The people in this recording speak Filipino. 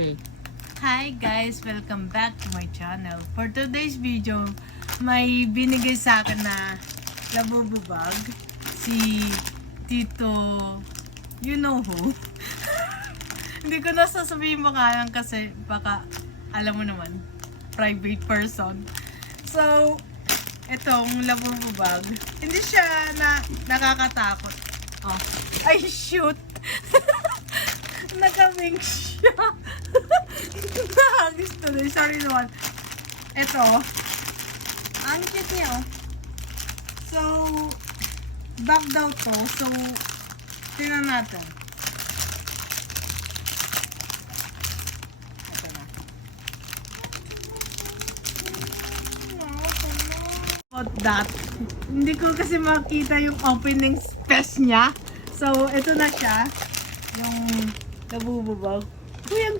Okay. Hi guys! Welcome back to my channel. For today's video, may binigay sa akin na labububag si Tito you know who. Hindi ko na sasabihin makalang kasi baka alam mo naman, private person. So, itong labububag, hindi siya nakakatakot. Oh. Ay, shoot! Nakaming siya. Nakagis tuloy. Sorry naman. Ito. Ang cute niya. Oh. So, back daw to. So, tingnan natin. Ito na. About that. Hindi ko kasi makita yung opening space niya. So, ito na siya. Yung nabububag. Uy, ang cute.